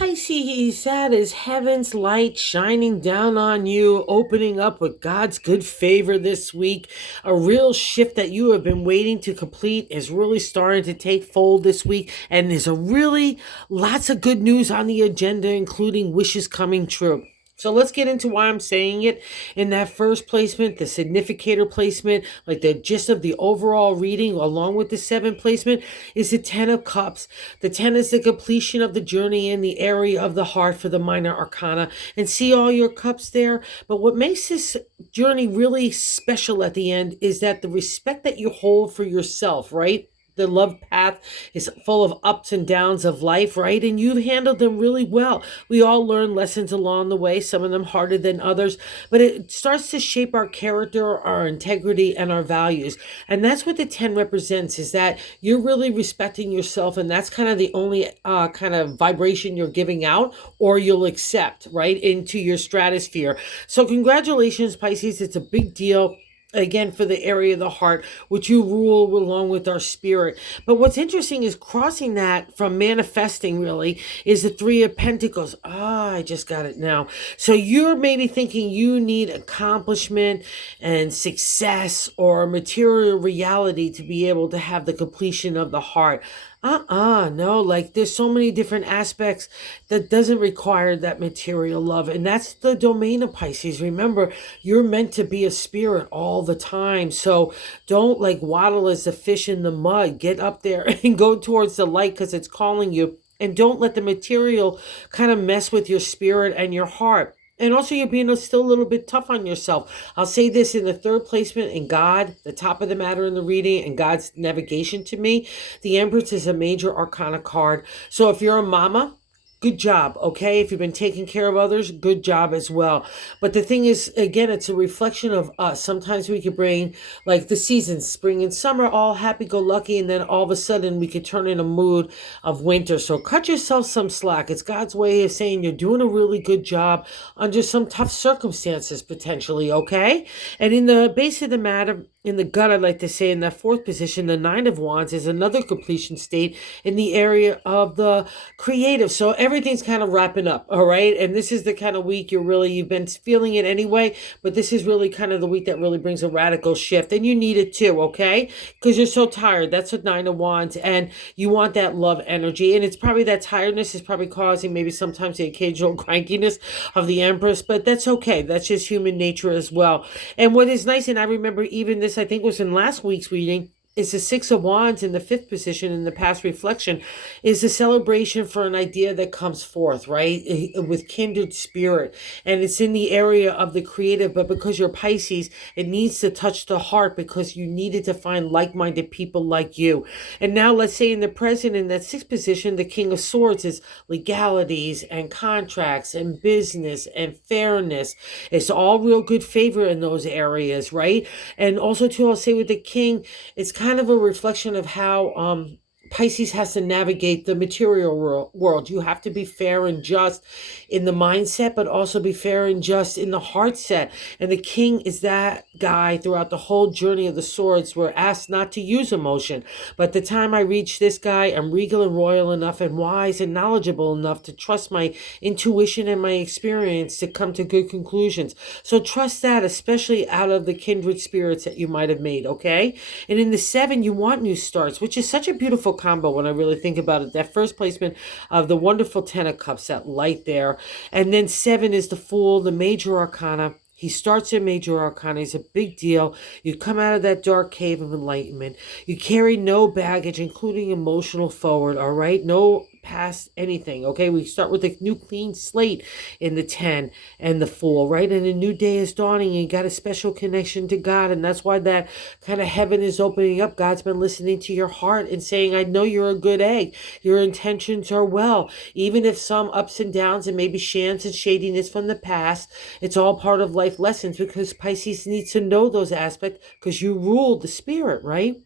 Pisces, that is heaven's light shining down on you, opening up with God's good favor this week. A real shift that you have been waiting to complete is really starting to take fold this week. And there's a really lots of good news on the agenda, including wishes coming true. So let's get into why I'm saying it. In that first placement, the significator placement, like the gist of the overall reading, along with the seven placement, is the 10 of Cups. The 10 is the completion of the journey in the area of the heart for the minor arcana. And see all your cups there? But what makes this journey really special at the end is that the respect that you hold for yourself, right? The love path is full of ups and downs of life, right? And you've handled them really well. We all learn lessons along the way, some of them harder than others, but it starts to shape our character, our integrity, and our values. And that's what the 10 represents, is that you're really respecting yourself, and that's kind of the only kind of vibration you're giving out, or you'll accept, right, into your stratosphere. So congratulations, Pisces. It's a big deal, again, for the area of the heart, which you rule along with our spirit. But what's interesting is crossing that from manifesting, really, is the 3 of Pentacles. I just got it now. So you're maybe thinking you need accomplishment and success or material reality to be able to have the completion of the heart. No, like there's so many different aspects that doesn't require that material love. And that's the domain of Pisces. Remember, you're meant to be a spirit all the time. So don't like waddle as a fish in the mud. Get up there and go towards the light because it's calling you. And don't let the material kind of mess with your spirit and your heart. And also, you're being still a little bit tough on yourself. I'll say this: in the third placement, in God, the top of the matter in the reading, and God's navigation to me, the Empress is a major arcana card. So if you're a mama, good job, okay? If you've been taking care of others, good job as well. But the thing is, again, it's a reflection of us. Sometimes we could bring, like the seasons, spring and summer, all happy-go-lucky, and then all of a sudden we could turn in a mood of winter. So cut yourself some slack. It's God's way of saying you're doing a really good job under some tough circumstances, potentially, okay? And in the base of the matter, in the gut, I'd like to say, in that fourth position, the 9 of Wands is another completion state in the area of the creative. So everything's kind of wrapping up, all right? And this is the kind of week you've been feeling it anyway, but this is really kind of the week that really brings a radical shift. And you need it too, okay? Because you're so tired. That's a 9 of Wands, and you want that love energy. And it's probably that tiredness is probably causing maybe sometimes the occasional crankiness of the Empress, but that's okay. That's just human nature as well. And what is nice, and I remember even this, I think was in last week's reading, is the 6 of Wands in the fifth position in the past reflection, is a celebration for an idea that comes forth, right? With kindred spirit. And it's in the area of the creative, but because you're Pisces, it needs to touch the heart because you needed to find like-minded people like you. And now let's say in the present, in that sixth position, the King of Swords is legalities and contracts and business and fairness. It's all real good favor in those areas, right? And also too, I'll say with the King, it's kind of a reflection of how Pisces has to navigate the material world. You have to be fair and just in the mindset, but also be fair and just in the heart set. And the King is that guy throughout the whole journey of the swords. We're asked not to use emotion. But the time I reach this guy, I'm regal and royal enough and wise and knowledgeable enough to trust my intuition and my experience to come to good conclusions. So trust that, especially out of the kindred spirits that you might have made, okay? And in the 7, you want new starts, which is such a beautiful combo when I really think about it. That first placement of the wonderful 10 of Cups, that light there. And then 7 is the Fool, the major arcana. He starts in major arcana. He's a big deal. You come out of that dark cave of enlightenment. You carry no baggage, including emotional forward, all right? No past anything, okay? We start with a new clean slate in the 10 and the Fool, right? And a new day is dawning, and you got a special connection to God, and that's why that kind of heaven is opening up. God's been listening to your heart and saying, I know you're a good egg. Your intentions are well. Even if some ups and downs and maybe shams and shadiness from the past, it's all part of life lessons because Pisces needs to know those aspects because you rule the spirit, right?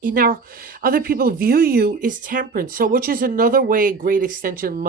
In our other people view you is temperance, so which is another way, a great extension,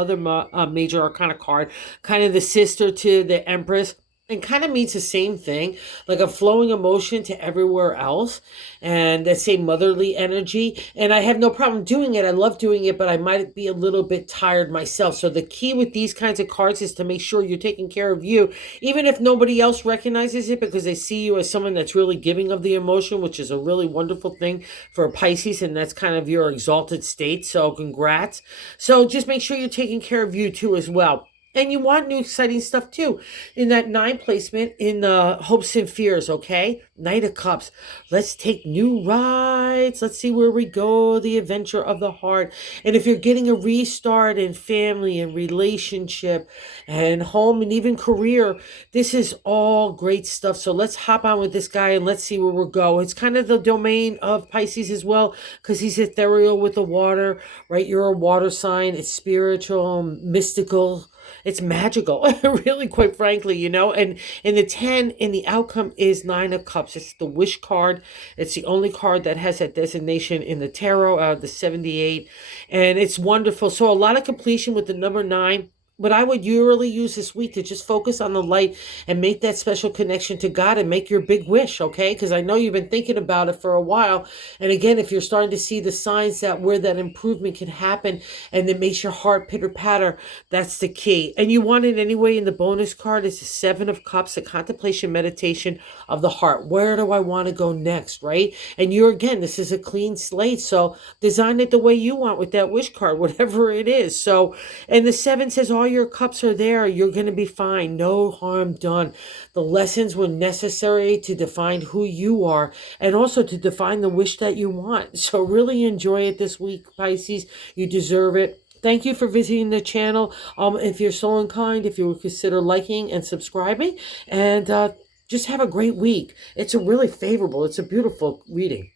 major arcana card, kind of the sister to the Empress. and kind of means the same thing, like a flowing emotion to everywhere else, and that same motherly energy. And I have no problem doing it. I love doing it, but I might be a little bit tired myself. So the key with these kinds of cards is to make sure you're taking care of you, even if nobody else recognizes it, because they see you as someone that's really giving of the emotion, which is a really wonderful thing for a Pisces, and that's kind of your exalted state. So congrats. So just make sure you're taking care of you too as well. And you want new exciting stuff too. In that nine placement in the hopes and fears, okay? Knight of Cups. Let's take new rides. Let's see where we go. The adventure of the heart. And if you're getting a restart in family and relationship and home and even career, this is all great stuff. So let's hop on with this guy and let's see where we'll go. It's kind of the domain of Pisces as well, because he's ethereal with the water, right? You're a water sign. It's spiritual, mystical, it's magical, really, quite frankly, and the 10 in the outcome is Nine of Cups. It's the wish card. It's the only card that has that designation in the tarot out of the 78, and it's wonderful. So a lot of completion with the number 9. But I would really use this week to just focus on the light and make that special connection to God and make your big wish, okay? Because I know you've been thinking about it for a while. And again, if you're starting to see the signs that where that improvement can happen and it makes your heart pitter patter, that's the key. And you want it anyway in the bonus card is the 7 of Cups, the contemplation meditation of the heart. Where do I want to go next, right? And again, this is a clean slate. So design it the way you want with that wish card, whatever it is. So, and the 7 says all your cups are there. You're going to be fine. No harm done. The lessons were necessary to define who you are and also to define the wish that you want. So really enjoy it this week, Pisces. You deserve it. Thank you for visiting the channel. If you're so inclined, if you would consider liking and subscribing, and just have a great week. It's a really favorable, it's a beautiful reading.